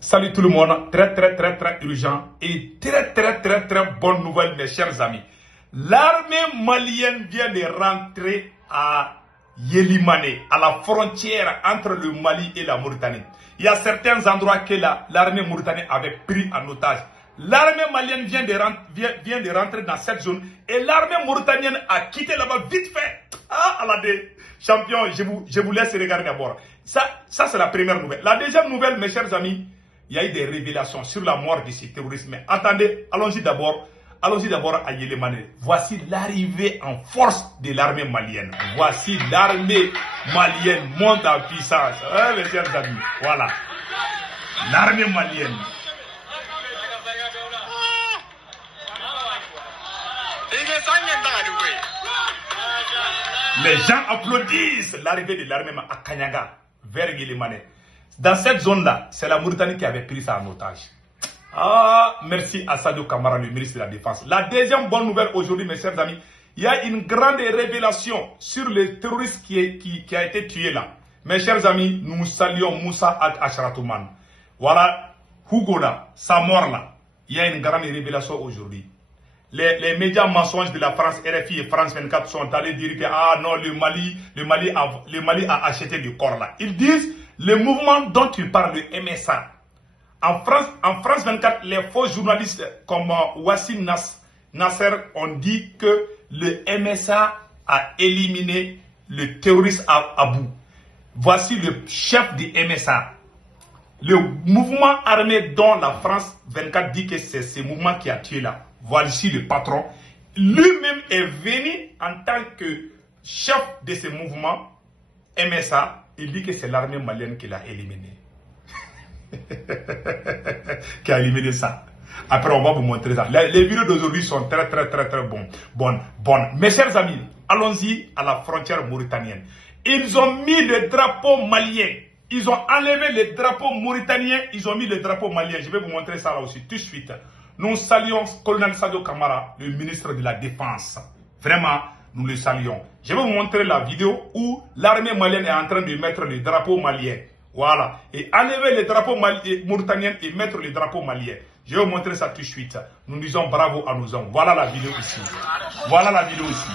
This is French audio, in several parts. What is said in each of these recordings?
Salut tout le monde, très urgent et très bonne nouvelle mes chers amis. L'armée malienne vient de rentrer à Yelimane, à la frontière entre le Mali et la Mauritanie. Il y a certains endroits que l'armée mauritanienne avait pris en otage. L'armée malienne vient de rentrer dans cette zone et l'armée mauritanienne a quitté là-bas vite fait. Ah, Aladé, champion, je vous laisse regarder d'abord. Ça c'est la première nouvelle. La deuxième nouvelle, mes chers amis, il y a eu des révélations sur la mort de ces terroristes. Mais attendez, allons-y d'abord à Yelimane. Voici l'arrivée en force de l'armée malienne. Voici l'armée malienne monte en puissance. Mes chers amis, voilà. L'armée malienne. Les gens applaudissent l'arrivée de l'armée à Kanyaga, vers Yelimane. Dans cette zone-là, c'est la Mauritanie qui avait pris ça en otage. Ah, merci à Sadio Kamara, le ministre de la Défense. La deuxième bonne nouvelle aujourd'hui, mes chers amis, il y a une grande révélation sur le terroriste qui a été tué là. Mes chers amis, nous saluons Moussa Acharatoumane. Voilà, Hugo là, sa mort là. Il y a une grande révélation aujourd'hui. Les médias mensonges de la France, RFI et France 24 sont allés dire que ah non, le Mali a acheté du corps là. Ils disent le mouvement dont tu parles, le MSA. En France 24, les faux journalistes comme Wassim Nasser ont dit que le MSA a éliminé le terroriste Abou. Voici le chef du MSA. Le mouvement armé dont la France 24 dit que c'est ce mouvement qui a tué là. Voici le patron. Lui-même est venu en tant que chef de ce mouvement MSA. Il dit que c'est l'armée malienne qui l'a éliminé. Qui a éliminé ça. Après, on va vous montrer ça. Les vidéos d'aujourd'hui sont très bonnes. Mes chers amis, allons-y à la frontière mauritanienne. Ils ont mis le drapeau malien. Ils ont enlevé le drapeau mauritanien. Ils ont mis le drapeau malien. Je vais vous montrer ça là aussi tout de suite. Nous saluons colonel Sadio Kamara, le ministre de la Défense. Vraiment, nous le saluons. Je vais vous montrer la vidéo où l'armée malienne est en train de mettre le drapeau malien. Voilà. Et enlever le drapeau mauritanien et mettre le drapeau malien. Je vais vous montrer ça tout de suite. Nous disons bravo à nos hommes. Voilà la vidéo ici. Voilà la vidéo ici.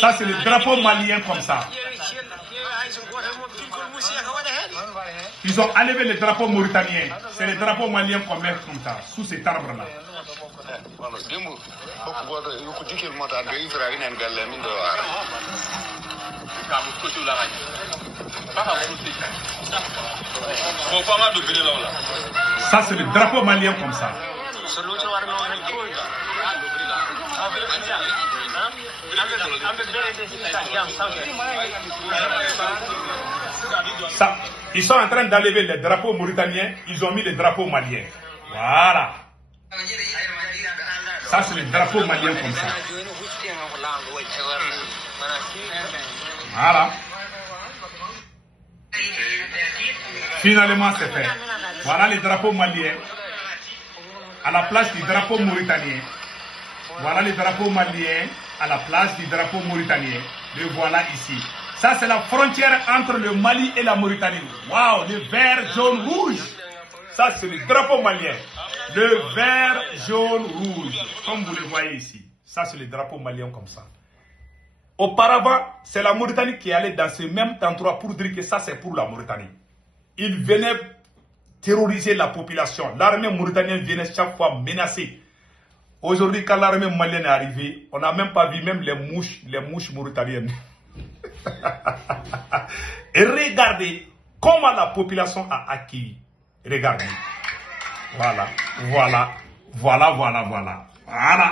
Ça, c'est le drapeau malien comme ça. Ils ont enlevé le drapeau mauritanien. C'est le drapeau malien qu'on met comme ça, sous cet arbre-là. Ça, c'est le drapeau malien comme ça. Ça, ils sont en train d'enlever les drapeaux mauritaniens, ils ont mis les drapeaux maliens. Voilà. Ça, c'est le drapeau malien comme ça. Voilà. Finalement, c'est fait. Voilà les drapeaux maliens. À la place du drapeau mauritanien. Voilà les drapeaux maliens à la place du drapeau mauritanien. Le voilà ici. Ça, c'est la frontière entre le Mali et la Mauritanie. Waouh, le vert, jaune, rouge. Ça, c'est le drapeau malien. Le vert, jaune, rouge. Comme vous le voyez ici. Ça, c'est le drapeau malien comme ça. Auparavant, c'est la Mauritanie qui allait dans ce même endroit pour dire que ça, c'est pour la Mauritanie. Ils venaient terroriser la population. L'armée mauritanienne venait chaque fois menacer. Aujourd'hui, quand l'armée malienne est arrivée, on n'a même pas vu même les mouches mauritaniennes. Et regardez comment la population a accueilli. Regardez. Voilà,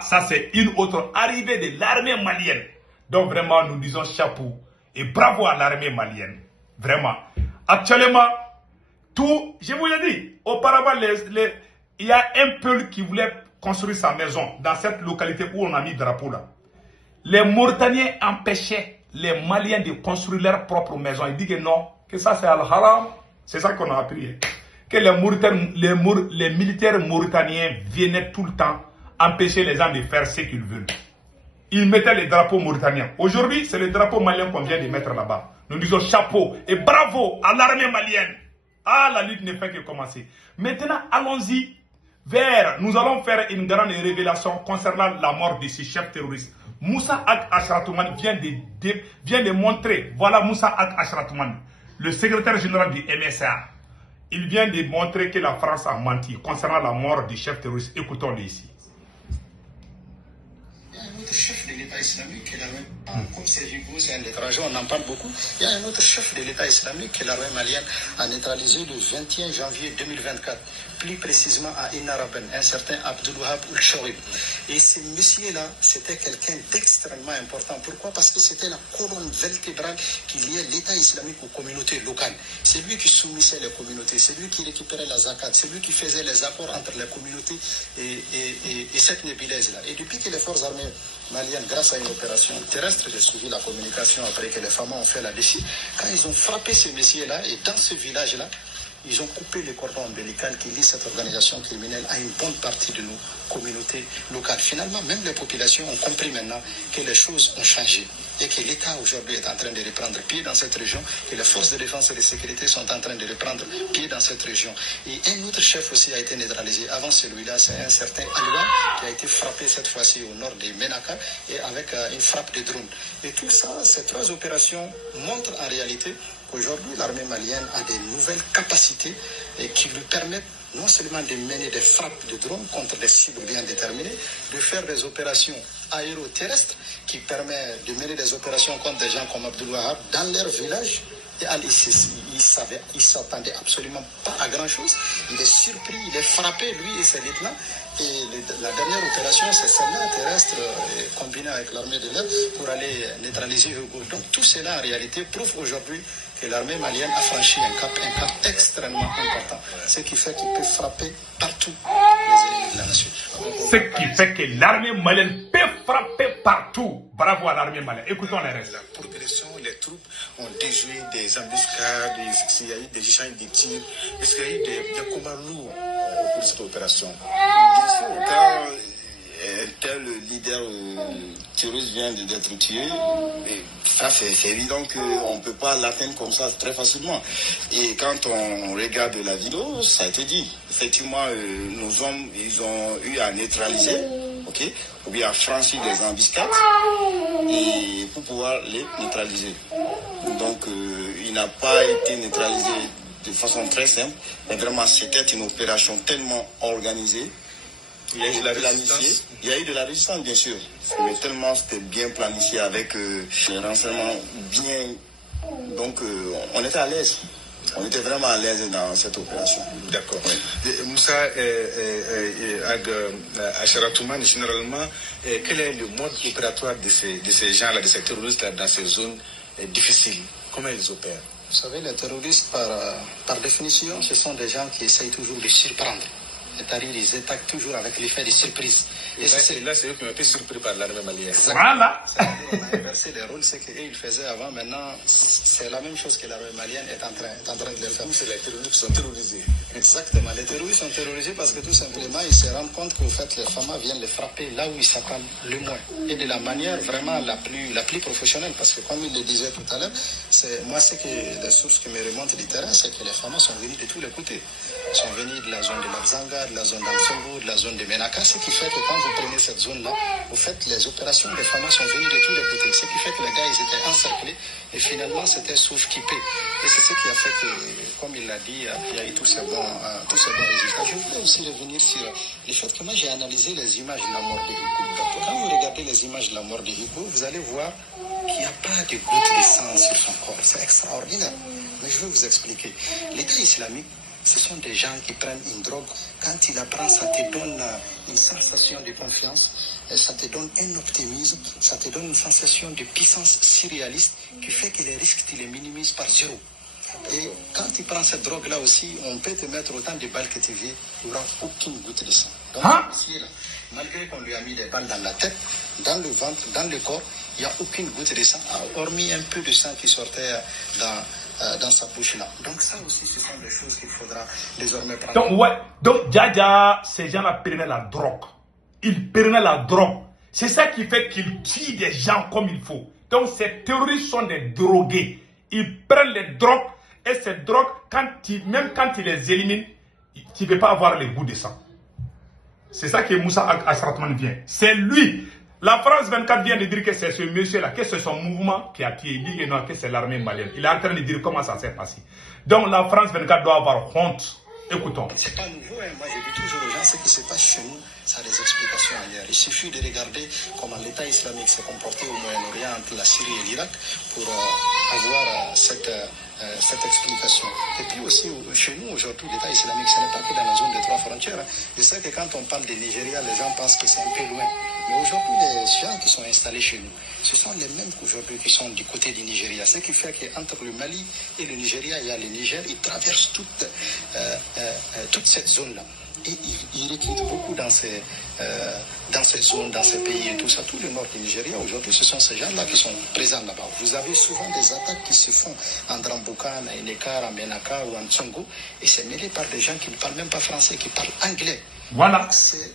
ça c'est une autre arrivée de l'armée malienne. Donc vraiment, nous disons chapeau et bravo à l'armée malienne. Vraiment. Actuellement, tout, je vous l'ai dit, auparavant, il y a un peuple qui voulait construire sa maison dans cette localité où on a mis le drapeau là. Les Mauritaniens empêchaient les Maliens de construire leur propre maison. Ils disent que non, que ça c'est al-haram. C'est ça qu'on a appris. Que les militaires mauritaniens venaient tout le temps empêcher les gens de faire ce qu'ils veulent. Ils mettaient les drapeaux mauritaniens. Aujourd'hui, c'est le drapeau malien qu'on vient de mettre là-bas. Nous disons chapeau et bravo à l'armée malienne. Ah, la lutte ne fait que commencer. Maintenant, allons-y vers... Nous allons faire une grande révélation concernant la mort de ce chef terroriste. Moussa Ag Ashratouman vient de montrer, voilà Moussa Ag Ashratouman, le secrétaire général du MSA. Il vient de montrer que la France a menti concernant la mort du chef terroriste. Écoutons-le ici. Il y a un autre chef de l'État islamique qui est l'armée, comme c'est Rigo, c'est un étranger, on en parle beaucoup. Il y a un autre chef de l'État islamique qui est l'armée malienne a neutralisé le 21 janvier 2024, plus précisément à Inaraben, un certain Abdulwahab Ul-Shawib. Et ce monsieur-là, c'était quelqu'un d'extrêmement important. Pourquoi? Parce que c'était la colonne vertébrale qui liait l'État islamique aux communautés locales. C'est lui qui soumettait les communautés, c'est lui qui récupérait la zakat, c'est lui qui faisait les accords entre les communautés et cette nébuleuse-là. Et depuis que les forces armées maliennes, grâce à une opération terrestre, j'ai suivi la communication après que les femmes ont fait la défi, quand ils ont frappé ces messieurs-là, et dans ce village-là, ils ont coupé les cordons ombilical qui lient cette organisation criminelle à une bonne partie de nos communautés locales. Finalement, même les populations ont compris maintenant que les choses ont changé et que l'État aujourd'hui est en train de reprendre pied dans cette région et les forces de défense et de sécurité sont en train de reprendre pied dans cette région. Et un autre chef aussi a été neutralisé. Avant celui-là, c'est un certain Aliwan qui a été frappé cette fois-ci au nord de Menaka et avec une frappe de drone. Et tout ça, ces trois opérations montrent en réalité qu'aujourd'hui, l'armée malienne a des nouvelles capacités qui lui permettent non seulement de mener des frappes de drones contre des cibles bien déterminées, de faire des opérations aéroterrestres qui permettent de mener des opérations contre des gens comme Abdul Wahab dans leur village. Et il ne s'attendait absolument pas à grand-chose. Il est surpris, il est frappé, lui et ses lieutenants. Et la dernière opération, c'est celle-là, terrestre, combinée avec l'armée de l'air, pour aller neutraliser Hugo. Donc tout cela, en réalité, prouve aujourd'hui que l'armée malienne a franchi un cap extrêmement important. Ce qui fait qu'il peut frapper partout les ennemis de la nation. Ce qui fait que l'armée malienne peut frapper partout. Bravo à l'armée malienne. Écoutons les restes. La progression, les troupes ont déjoué des embuscades, il y a eu des échanges de tirs, est-ce qu'il y a eu des combats lourds au cours de cette opération? Bien sûr, quand tel leader terroriste vient d'être tué, ça c'est évident qu'on ne peut pas l'atteindre comme ça très facilement. Et quand on regarde la vidéo, ça a été dit. Effectivement, nos hommes, ils ont eu à neutraliser, ok, ou bien à franchir des embuscades et pour pouvoir les neutraliser. Donc, il n'a pas été neutralisé de façon très simple, mais vraiment c'était une opération tellement organisée. Il y a eu de la résistance. Il y a eu de la résistance, bien sûr. Mais tellement c'était bien planifié avec les renseignements bien. Donc, on était à l'aise. On était vraiment à l'aise dans cette opération. D'accord. Oui. Moussa Ag Ashratouman, généralement, quel est le mode opératoire de ces gens-là, de ces terroristes dans ces zones difficiles? Comment ils opèrent? Vous savez, les terroristes, par définition, ce sont des gens qui essayent toujours de surprendre. C'est-à-dire ils attaquent toujours avec l'effet de surprise. Et là, c'est eux qui ont été surpris par l'armée malienne. Voilà. On a inversé les rôles, c'est qu'eux ils faisaient avant, maintenant c'est la même chose que l'armée malienne est en train de le faire. C'est les terroristes qui sont terrorisés. Exactement, les terroristes sont terrorisés parce que tout simplement ils se rendent compte qu'au fait les FAMA viennent les frapper là où ils s'attendent le moins. Et de la manière vraiment la plus professionnelle, parce que comme il le disait tout à l'heure, moi c'est que les sources qui me remontent du terrain, c'est que les FAMA sont venus de tous les côtés. Ils sont venus de la zone de Labzanga, de la zone d'Amsongo, de la zone de Menaka, ce qui fait que quand vous prenez cette zone-là, vous faites les opérations des FAMA sont venues de tous les côtés. Ce qui fait que les gars, ils étaient encerclés et finalement, c'était sauve-qui-paie. Et c'est ce qui a fait que, comme il l'a dit, il y a eu tous ces bons résultats. Je voulais aussi revenir sur le fait que moi, j'ai analysé les images de la mort de Hugo. Quand vous regardez les images de la mort de Hugo, vous allez voir qu'il n'y a pas de goutte de sang sur son corps. C'est extraordinaire. Mais je vais vous expliquer. L'État islamique, ce sont des gens qui prennent une drogue. Quand tu la prends, ça te donne une sensation de confiance, ça te donne un optimisme, ça te donne une sensation de puissance surréaliste qui fait que les risques, tu les minimises par zéro. Et quand tu prends cette drogue-là aussi, on peut te mettre autant de balles que tu veux, il n'y aura aucune goutte de sang. Donc, ici, malgré qu'on lui a mis des balles dans la tête, dans le ventre, dans le corps, il n'y a aucune goutte de sang, hormis un peu de sang qui sortait dans sa bouche-là. Donc ça aussi, ce sont des choses qu'il faudra désormais prendre. Donc Djadja, ces gens-là prenaient la drogue. Ils prenaient la drogue. C'est ça qui fait qu'ils tuent des gens comme il faut. Donc ces terroristes sont des drogués. Ils prennent les drogues Et ces drogues, même quand tu les élimines, tu ne peux pas avoir le goût de ça. C'est ça que Moussa Asratman vient. C'est lui. La France 24 vient de dire que c'est ce monsieur-là, que c'est son mouvement qui a tué. Il dit que non, que c'est l'armée malienne. Il est en train de dire comment ça s'est passé. Donc la France 24 doit avoir honte. Écoutons. C'est pas nouveau, hein. Moi je dis toujours aux gens, ce qui se passe chez nous, ça a des explications ailleurs. Il suffit de regarder comment l'État islamique s'est comporté au Moyen-Orient entre la Syrie et l'Irak pour avoir cette explication. Et puis aussi, chez nous aujourd'hui, l'État islamique, ce n'est pas que dans la zone des 3 frontières. Hein. Je sais que quand on parle de Nigeria, les gens pensent que c'est un peu loin. Mais aujourd'hui, les gens qui sont installés chez nous, ce sont les mêmes qu'aujourd'hui qui sont du côté du Nigeria. Ce qui fait qu'entre le Mali et le Nigeria, il y a le Niger, ils traversent toute cette zone-là. Et ils recrutent beaucoup dans ces zones, dans ces pays et tout ça. Tout le nord du Nigeria, aujourd'hui, ce sont ces gens-là qui sont présents là-bas. Vous avez souvent des attaques qui se font en Drambokan, à Enekar, à Menaka ou en Tsongo, et c'est mêlé par des gens qui ne parlent même pas français, qui parlent anglais. Voilà. C'est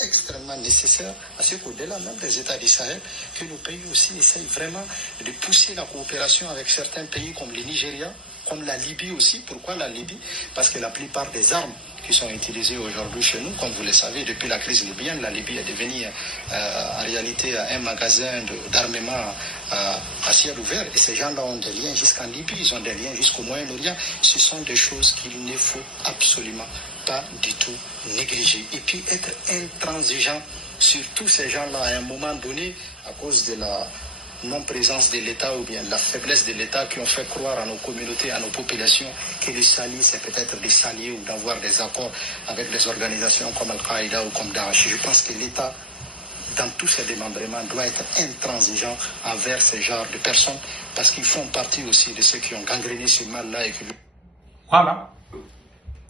extrêmement nécessaire à ce qu'au-delà même des États du Sahel, que nos pays aussi essayent vraiment de pousser la coopération avec certains pays comme le Nigeria, comme la Libye aussi. Pourquoi la Libye? Parce que la plupart des armes qui sont utilisées aujourd'hui chez nous, comme vous le savez, depuis la crise libyenne, la Libye est devenue en réalité un magasin d'armement à ciel ouvert. Et ces gens-là ont des liens jusqu'en Libye, ils ont des liens jusqu'au Moyen-Orient. Ce sont des choses qu'il ne faut absolument pas du tout négliger. Et puis être intransigeant sur tous ces gens-là à un moment donné, à cause de la non-présence de l'État ou bien la faiblesse de l'État qui ont fait croire à nos communautés, à nos populations que le salut c'est peut-être de s'allier ou d'avoir des accords avec des organisations comme Al-Qaïda ou comme Daesh. Je pense que l'État, dans tous ses démembrements, doit être intransigeant envers ce genre de personnes parce qu'ils font partie aussi de ceux qui ont gangréné ce mal-là. Voilà.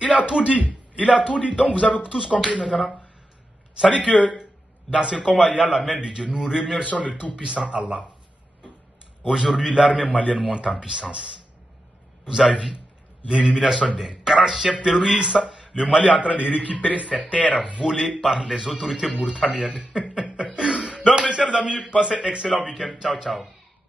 Il a tout dit. Il a tout dit. Donc vous avez tous compris maintenant. Ça dit que dans ce combat, il y a la main de Dieu. Nous remercions le tout-puissant Allah. Aujourd'hui, l'armée malienne monte en puissance. Vous avez vu l'élimination d'un grand chef terroriste. Le Mali est en train de récupérer ses terres volées par les autorités mauritaniennes. Donc, mes chers amis, passez un excellent week-end. Ciao, ciao.